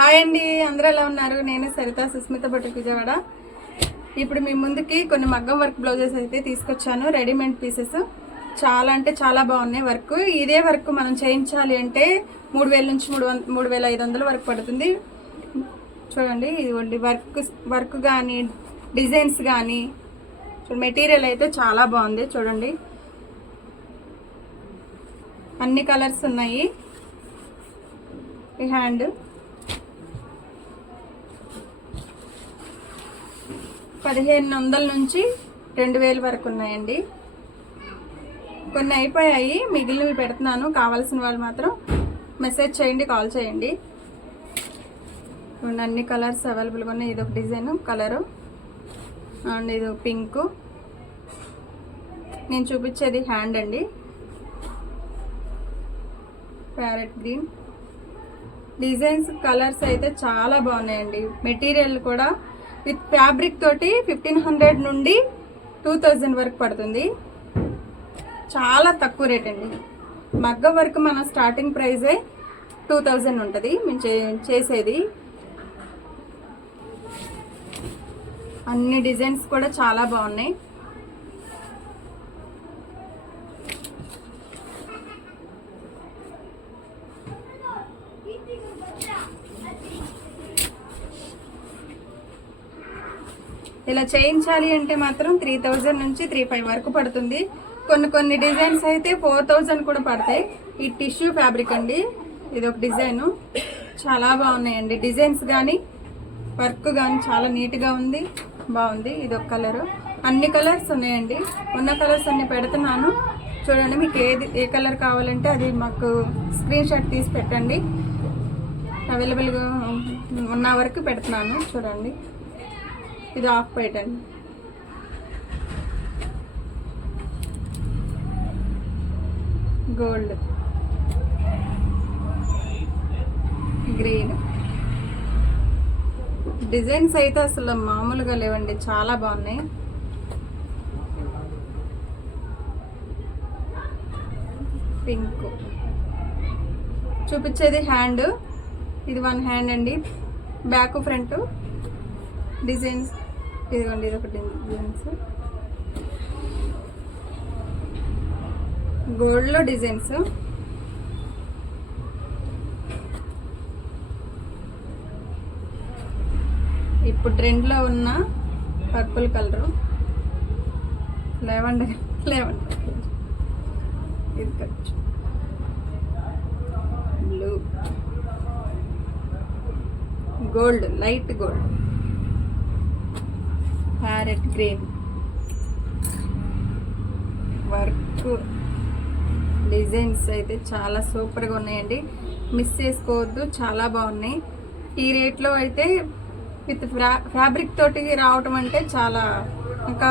Hi అండి, అందరూ ఎలా ఉన్నారు? నేను సరిత, సుస్మిత బొటిక్ విజయవాడ. ఇప్పుడు మీ ముందుకి కొన్ని మగ్గం వర్క్ బ్లౌజెస్ అయితే తీసుకొచ్చాను. రెడీమేడ్ పీసెస్ చాలా అంటే చాలా బాగున్నాయి. వర్క్ ఇదే వర్క్ మనం చేయించాలి అంటే 3000 నుంచి 3500 వరకు పడుతుంది. చూడండి, ఇదిగోండి వర్క్ కానీ డిజైన్స్ కానీ మెటీరియల్ అయితే చాలా బాగుంది. చూడండి, అన్ని కలర్స్ ఉన్నాయి. ఈ హ్యాండ్ 1500 నుంచి 2000 వరకు ఉన్నాయండి. కొన్ని అయిపోయాయి, మిగిలినవి పెడుతున్నాను. కావాల్సిన వాళ్ళు మాత్రం మెసేజ్ చేయండి, కాల్ చేయండి. అన్ని కలర్స్ అవైలబుల్గా ఉన్నాయి. ఇది ఒక డిజైన్ కలరు అండ్ ఇది పింక్. నేను చూపించేది హ్యాండ్ అండి, ప్యారెట్ గ్రీన్. డిజైన్స్ కలర్స్ అయితే చాలా బాగున్నాయండి. మెటీరియల్ కూడా విత్ ఫ్యాబ్రిక్ తోటి 1500 నుండి 2000 వరకు పడుతుంది. చాలా తక్కువ రేట్ అండి. మగ్గం వర్క్ మన స్టార్టింగ్ ప్రైజే 2000 ఉంటుంది మేము చేసేది. అన్ని డిజైన్స్ కూడా చాలా బాగున్నాయి. ఇలా చేయించాలి అంటే మాత్రం 3000 నుంచి 3500 వరకు పడుతుంది. కొన్ని డిజైన్స్ అయితే 4000 కూడా పడతాయి. ఈ టిష్యూ ఫ్యాబ్రిక్ అండి, ఇది ఒక డిజైన్. చాలా బాగున్నాయండి డిజైన్స్ కానీ వర్క్ కానీ చాలా నీట్గా ఉంది, బాగుంది. ఇది ఒక కలరు. అన్ని కలర్స్ ఉన్నాయండి. ఉన్న కలర్స్ అన్ని పెడుతున్నాను. చూడండి, మీకు ఏ కలర్ కావాలంటే అది మాకు స్క్రీన్ షాట్ తీసి పెట్టండి. అవైలబుల్గా ఉన్న వరకు పెడుతున్నాను. చూడండి, ఇది ఆఫ్ వైట్ అండి. Gold, green. డిజైన్స్ అయితే అసలు మామూలుగా లేవండి, చాలా బాగున్నాయి. పింక్. చూపించేది హ్యాండ్. ఇది వన్ హ్యాండ్ అండి, బ్యాక్ ఫ్రంట్ డిజైన్స్. ఇదిగోండి, ఇది ఒక డిజైన్స్. గోల్డ్లో డిజైన్స్. ఇప్పుడు ట్రెండ్లో ఉన్న పర్పుల్ కలరు, లెవెండర్ ఇది ఖర్చు, blue, gold, light gold, parrot green. Work designs అయితే చాలా సూపర్గా ఉన్నాయండి, మిస్ చేసుకోవద్దు. చాలా బాగున్నాయి. ఈ రేట్లో అయితే విత్ ఫ్యాబ్రిక్ తోటి రావటం అంటే చాలా, ఇంకా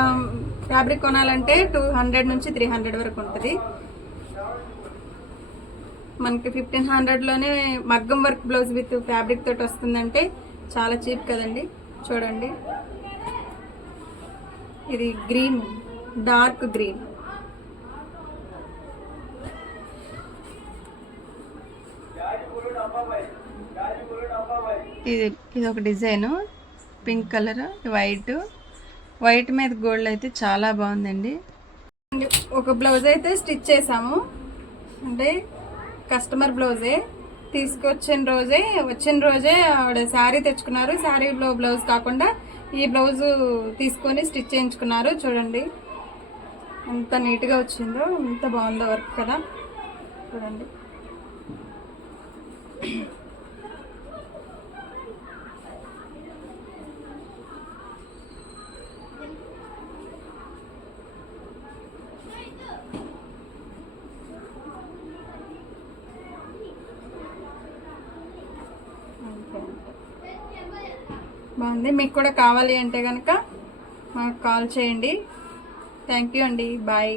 ఫ్యాబ్రిక్ కొనాలంటే 200 నుంచి 300 వరకు ఉంటుంది. మనకి 1500లోనే మగ్గం వర్క్ బ్లౌజ్ విత్ ఫ్యాబ్రిక్ తోటి వస్తుందంటే చాలా చీప్ కదండి. చూడండి, ఇది గ్రీన్, డార్క్ గ్రీన్. ఇది ఒక డిజైన్, పింక్ కలర్, వైట్ మీద గోల్డ్ అయితే చాలా బాగుందండి. ఒక బ్లౌజ్ అయితే స్టిచ్ చేసాము, అంటే కస్టమర్ బ్లౌజే. వచ్చిన రోజే ఆవిడ శారీ తెచ్చుకున్నారు. శారీలో బ్లౌజ్ కాకుండా ఈ బ్లౌజు తీసుకొని స్టిచ్ చేయించుకున్నారు. చూడండి ఎంత నీట్గా వచ్చిందో, ఎంత బాగుందో వర్క్ కదా. చూడండి, బాగుంది. మీకు కూడా కావాలి అంటే కనుక మాకు కాల్ చేయండి. థ్యాంక్ యూ అండి, బాయ్.